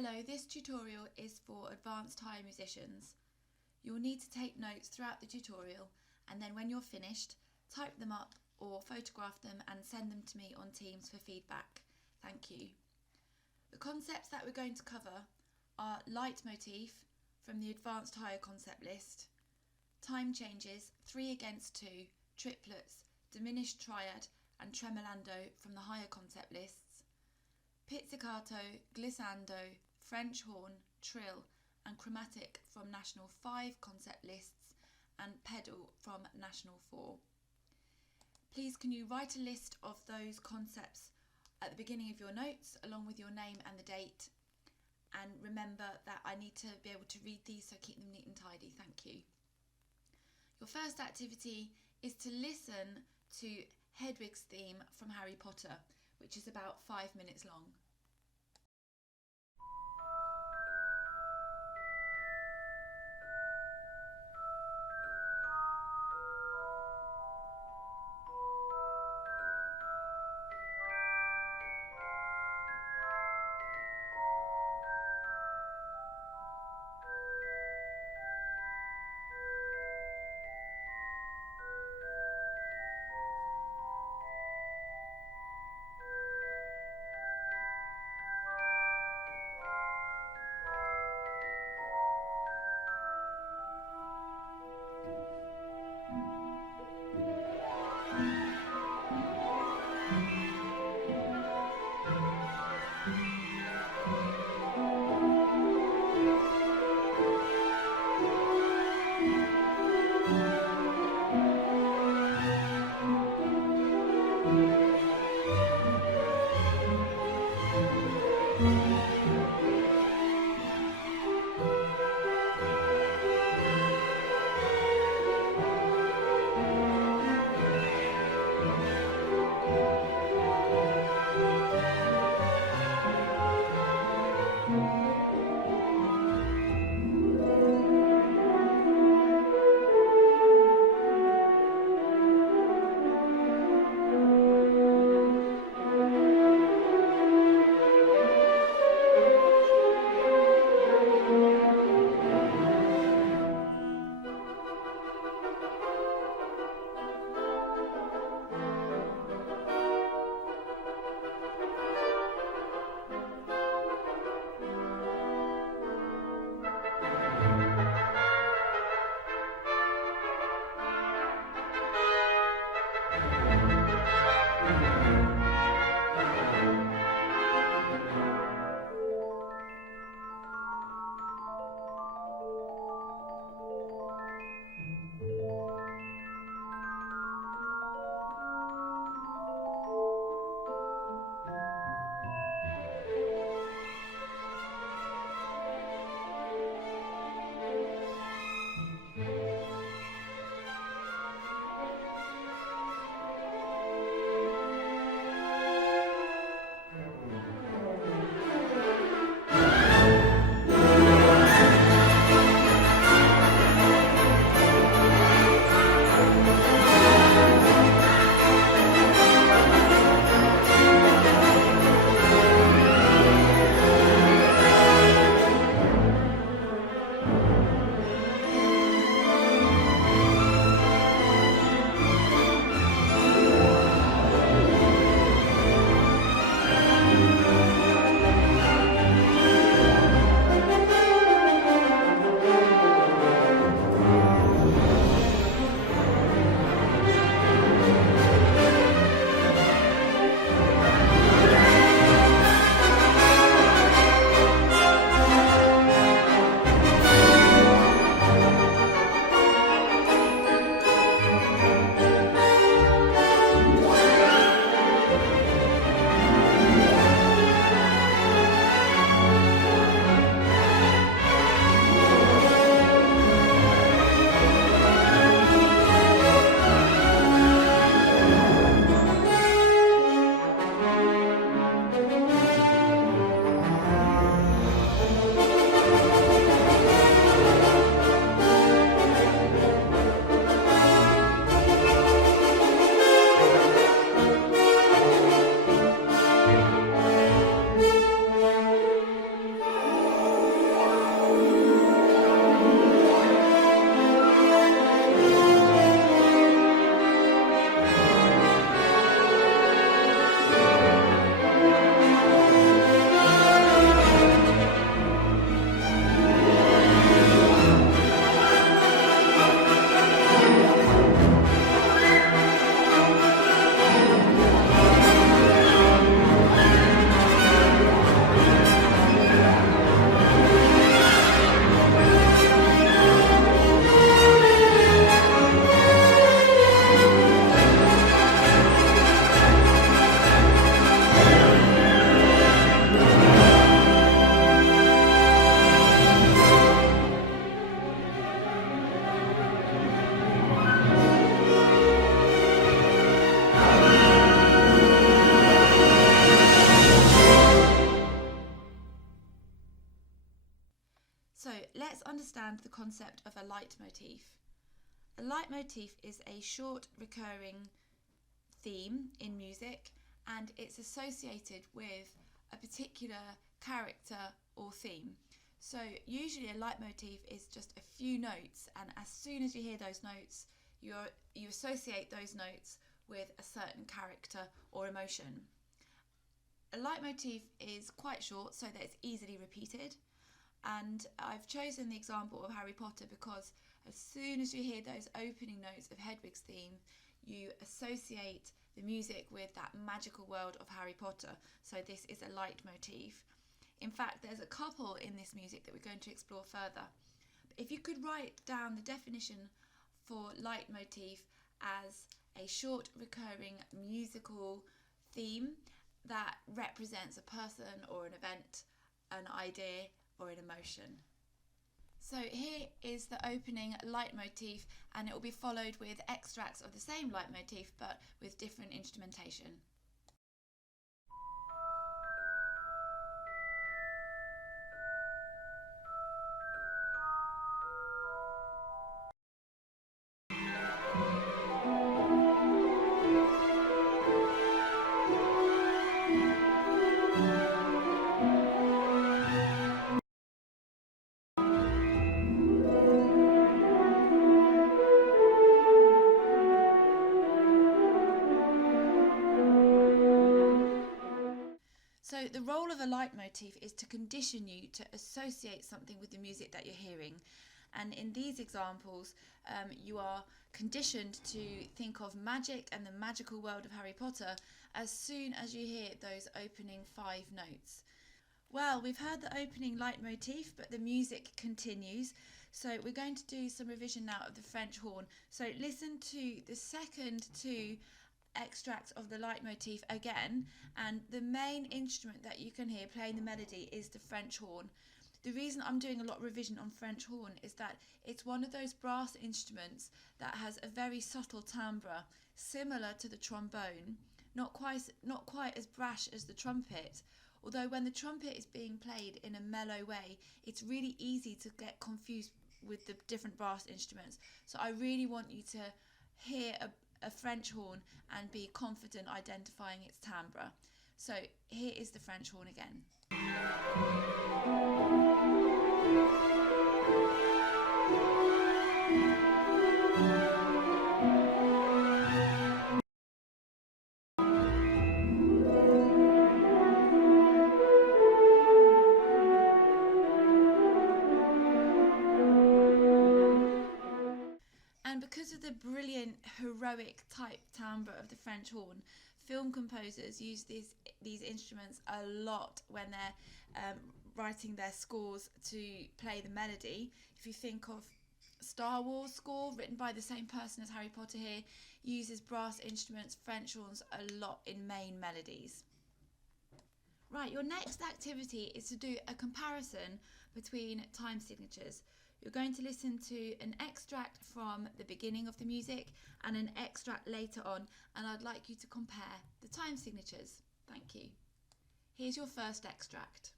Hello, this tutorial is for advanced higher musicians. You'll need to take notes throughout the tutorial, and then when you're finished, type them up or photograph them and send them to me on Teams for feedback. Thank you. The concepts that we're going to cover are Leitmotif from the Advanced Higher concept list, time changes, 3 against 2, triplets, Diminished, Triad and Tremolando from the higher concept lists, Pizzicato, Glissando, French horn, Trill and Chromatic from National 5 concept lists and pedal from National 4. Please can you write a list of those concepts at the beginning of your notes along with your name and the date, and remember that I need to be able to read these, so keep them neat and tidy. Thank you. Your first activity is to listen to Hedwig's theme from Harry Potter, which is about 5 minutes long. So let's understand the concept of a leitmotif. A leitmotif is a short recurring theme in music, and it's associated with a particular character or theme. So usually a leitmotif is just a few notes, and as soon as you hear those notes, you associate those notes with a certain character or emotion. A leitmotif is quite short so that it's easily repeated, and I've chosen the example of Harry Potter because as soon as you hear those opening notes of Hedwig's theme, you associate the music with that magical world of Harry Potter. So this is a leitmotif. In fact, there's a couple in this music that we're going to explore further. But if you could write down the definition for leitmotif as a short recurring musical theme that represents a person or an event, an idea or an emotion. So here is the opening leitmotif, and it will be followed with extracts of the same leitmotif but with different instrumentation. So the role of a leitmotif is to condition you to associate something with the music that you're hearing. And in these examples, you are conditioned to think of magic and the magical world of Harry Potter as soon as you hear those opening 5 notes. Well, we've heard the opening leitmotif, but the music continues. So we're going to do some revision now of the French horn. So listen to the second 2 extracts of the leitmotif again, and the main instrument that you can hear playing the melody is the French horn. The reason I'm doing a lot of revision on French horn is that it's one of those brass instruments that has a very subtle timbre, similar to the trombone, not quite as brash as the trumpet, although when the trumpet is being played in a mellow way, it's really easy to get confused with the different brass instruments. So I really want you to hear a French horn and be confident identifying its timbre. So here is the French horn again. And because of the brilliant, heroic type timbre of the French horn, film composers use these instruments a lot when they're writing their scores to play the melody. If you think of Star Wars score, written by the same person as Harry Potter here, uses brass instruments, French horns, a lot in main melodies. Right, your next activity is to do a comparison between time signatures. You're going to listen to an extract from the beginning of the music and an extract later on, and I'd like you to compare the time signatures. Thank you. Here's your first extract.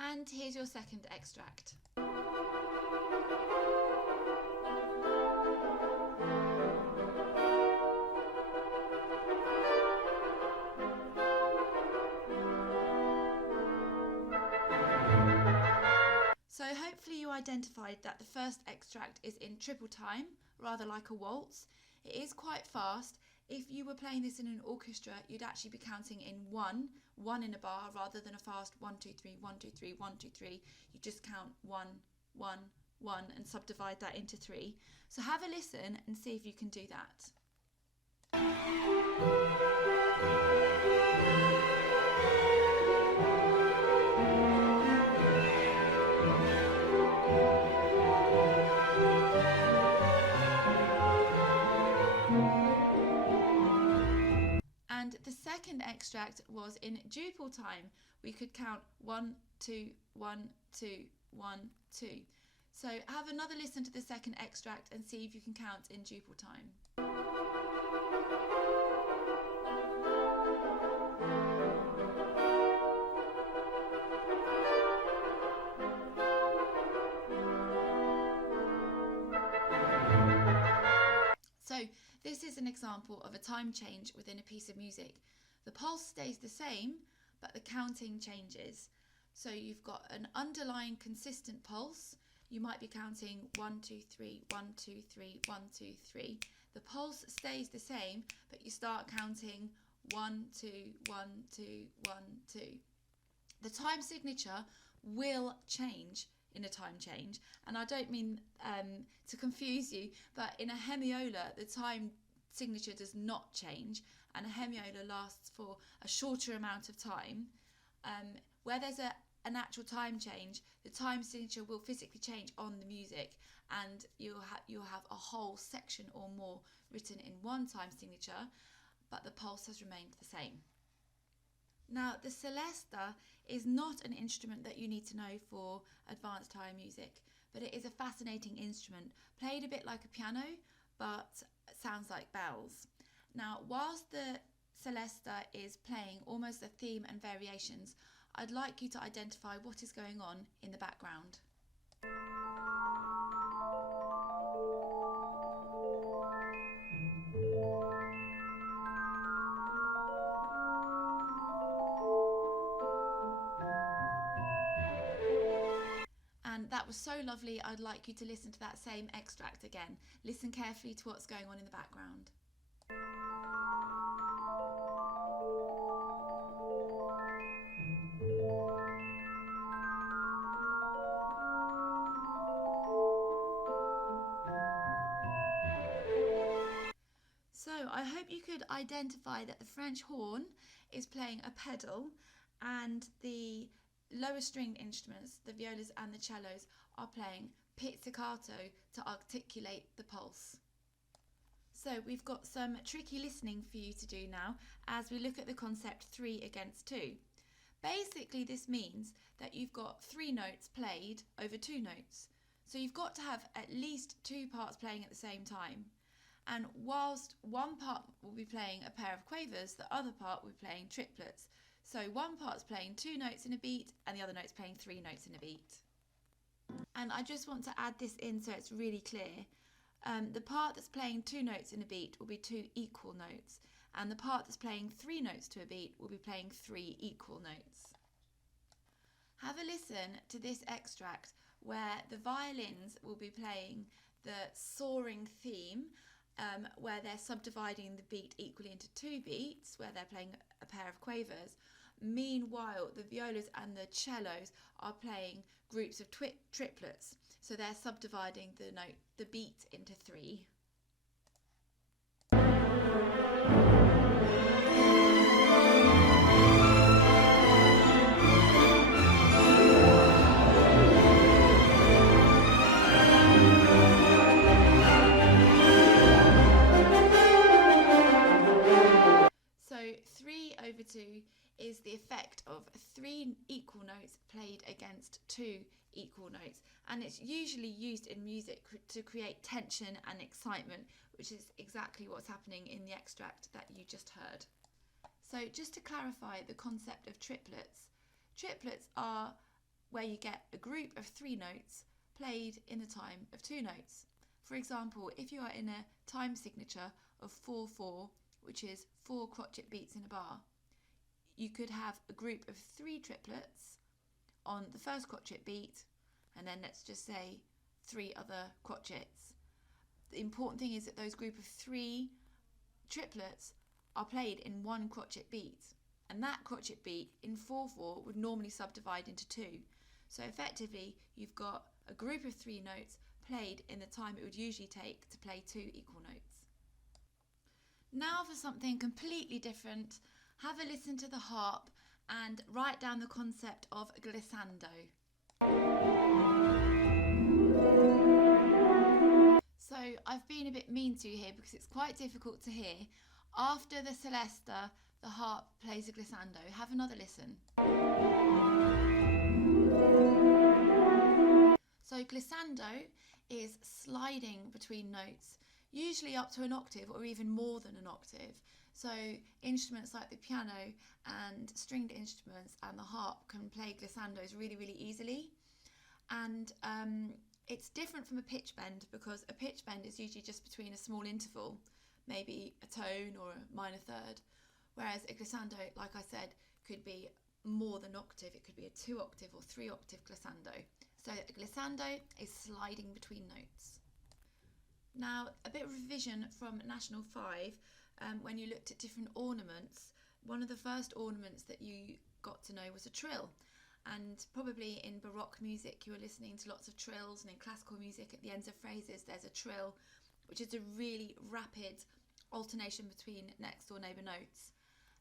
And here's your second extract. So hopefully you identified that the first extract is in triple time, rather like a waltz. It is quite fast. If you were playing this in an orchestra, you'd actually be counting in one in a bar, rather than a fast 1, 2, 3, 1, 2, 3, 1, 2, 3. You just count 1, 1, 1 and subdivide that into 3. So have a listen and see if you can do that. And the second extract extract was in duple time. We could count 1, 2, 1, 2, 1, 2. So have another listen to the second extract and see if you can count in duple time. So this is an example of a time change within a piece of music. The pulse stays the same, but the counting changes. So you've got an underlying consistent pulse. You might be counting 1, 2, 3, 1, 2, 3, 1, 2, 3. The pulse stays the same, but you start counting 1, 2, 1, 2, 1, 2. The time signature will change in a time change, and I don't mean to confuse you, but in a hemiola the time signature does not change, and a hemiola lasts for a shorter amount of time. Where there's an actual time change, the time signature will physically change on the music, and you'll have a whole section or more written in one time signature, but the pulse has remained the same. Now, the celesta is not an instrument that you need to know for advanced higher music, but it is a fascinating instrument, played a bit like a piano, but sounds like bells. Now, whilst the celesta is playing almost a theme and variations, I'd like you to identify what is going on in the background. And that was so lovely. I'd like you to listen to that same extract again. Listen carefully to what's going on in the background. So I hope you could identify that the French horn is playing a pedal, and the lower stringed instruments, the violas and the cellos, are playing pizzicato to articulate the pulse. So we've got some tricky listening for you to do now as we look at the concept 3 against 2. Basically this means that you've got 3 notes played over 2 notes. So you've got to have at least 2 parts playing at the same time. And whilst one part will be playing a pair of quavers, the other part will be playing triplets. So one part's playing 2 notes in a beat and the other note's playing 3 notes in a beat. And I just want to add this in so it's really clear. The part that's playing 2 notes in a beat will be 2 equal notes, and the part that's playing 3 notes to a beat will be playing 3 equal notes. Have a listen to this extract where the violins will be playing the soaring theme, where they're subdividing the beat equally into 2 beats, where they're playing a pair of quavers. Meanwhile, the violas and the cellos are playing groups of triplets, so they're subdividing the beat into 3. So 3 over 2 is the effect of 3 equal notes played against 2 equal notes, and it's usually used in music to create tension and excitement, which is exactly what's happening in the extract that you just heard. So just to clarify the concept of triplets, triplets are where you get a group of 3 notes played in the time of 2 notes. For example, if you are in a time signature of 4/4, which is 4 crotchet beats in a bar, you could have a group of 3 triplets on the first crotchet beat, and then let's just say 3 other crotchets. The important thing is that those group of 3 triplets are played in 1 crotchet beat, and that crotchet beat in 4/4 would normally subdivide into 2. So effectively you've got a group of 3 notes played in the time it would usually take to play 2 equal notes. Now for something completely different, have a listen to the harp and write down the concept of glissando. So I've been a bit mean to you here because it's quite difficult to hear. After the celesta, the harp plays a glissando. Have another listen. So glissando is sliding between notes, usually up to an octave or even more than an octave. So instruments like the piano and stringed instruments and the harp can play glissandos really, really easily. And it's different from a pitch bend, because a pitch bend is usually just between a small interval, maybe a tone or a minor third, whereas a glissando, like I said, could be more than octave. It could be a 2-octave or 3-octave glissando. So a glissando is sliding between notes. Now, a bit of revision from National 5, when you looked at different ornaments, one of the first ornaments that you got to know was a trill. And probably in Baroque music you were listening to lots of trills, and in classical music at the ends of phrases there's a trill, which is a really rapid alternation between next door neighbour notes.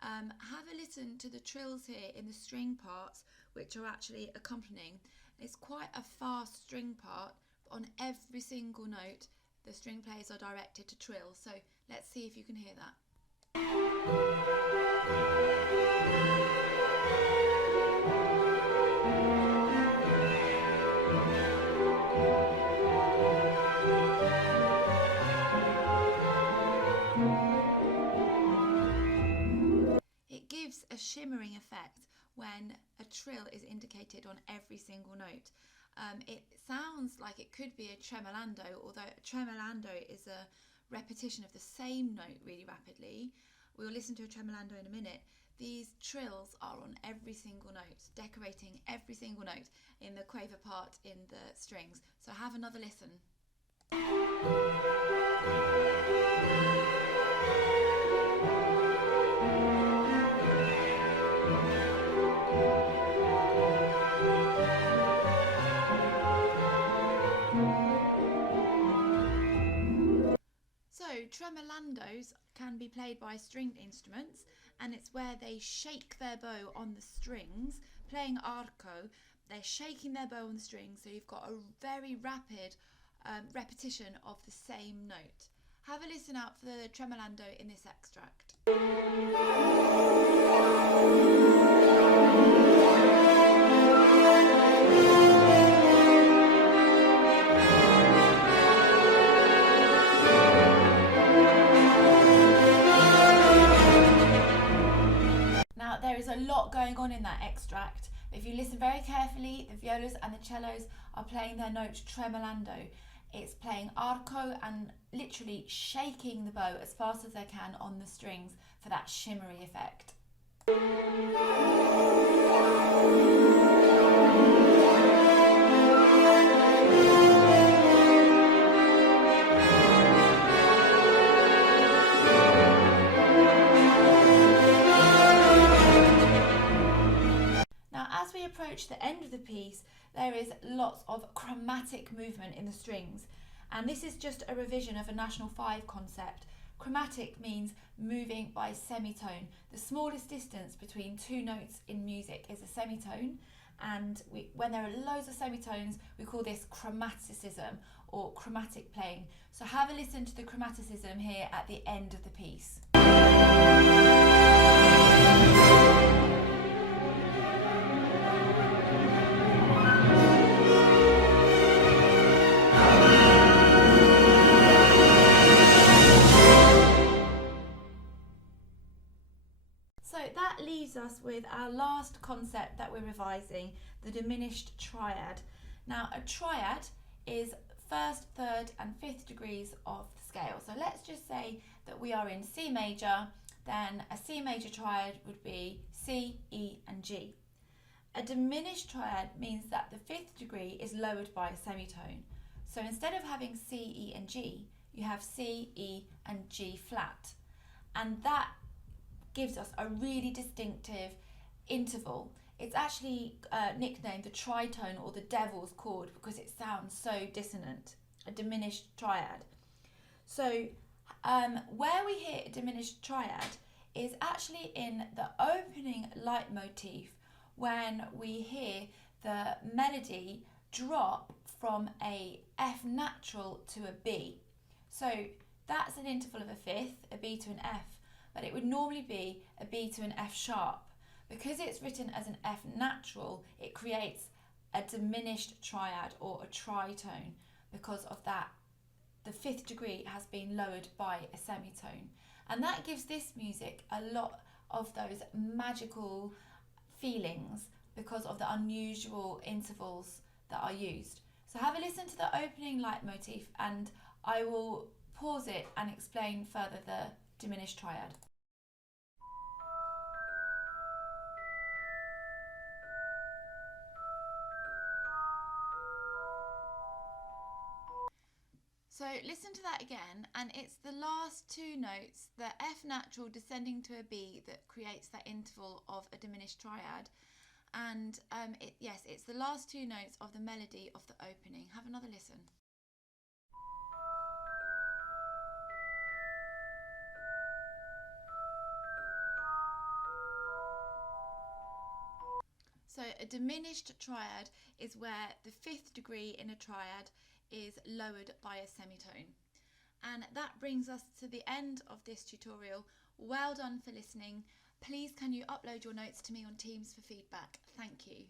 Have a listen to the trills here in the string parts, which are actually accompanying. It's quite a fast string part, but on every single note the string players are directed to trill. So let's see if you can hear that. It gives a shimmering effect when a trill is indicated on every single note. It sounds like it could be a tremolando, although a tremolando is a repetition of the same note really rapidly. We'll listen to a tremolando in a minute. These trills are on every single note, decorating every single note in the quaver part in the strings. So have another listen. So tremolandos can be played by stringed instruments, and it's where they shake their bow on the strings, playing arco. They're shaking their bow on the strings, so you've got a very rapid repetition of the same note. Have a listen out for the tremolando in this extract. Now there is a lot going on in that extract. If you listen very carefully, the violas and the cellos are playing their note tremolando. It's playing arco and literally shaking the bow as fast as they can on the strings for that shimmery effect. Now, as we approach the end of the piece, there is lots of chromatic movement in the strings, and this is just a revision of a National 5 concept. Chromatic means moving by semitone. The smallest distance between two notes in music is a semitone, and when there are loads of semitones we call this chromaticism or chromatic playing. So have a listen to the chromaticism here at the end of the piece. So that leaves us with our last concept that we're revising, the diminished triad. Now a triad is first, third and fifth degrees of the scale. So let's just say that we are in C major, then a C major triad would be C, E and G. A diminished triad means that the fifth degree is lowered by a semitone. So instead of having C, E and G, you have C, E and G flat. And that gives us a really distinctive interval. It's actually nicknamed the tritone or the devil's chord because it sounds so dissonant, a diminished triad. So where we hear a diminished triad is actually in the opening leitmotif, when we hear the melody drop from a F natural to a B. So that's an interval of a fifth, a B to an F. but it would normally be a B to an F sharp. Because it's written as an F natural, it creates a diminished triad or a tritone. Because of that, the fifth degree has been lowered by a semitone. And that gives this music a lot of those magical feelings because of the unusual intervals that are used. So have a listen to the opening leitmotif, and I will pause it and explain further the diminished triad. So listen to that again, and it's the last two notes, the F natural descending to a B, that creates that interval of a diminished triad. And it's the last two notes of the melody of the opening. Have another listen. So a diminished triad is where the fifth degree in a triad is lowered by a semitone. And that brings us to the end of this tutorial. Well done for listening. Please can you upload your notes to me on Teams for feedback? Thank you.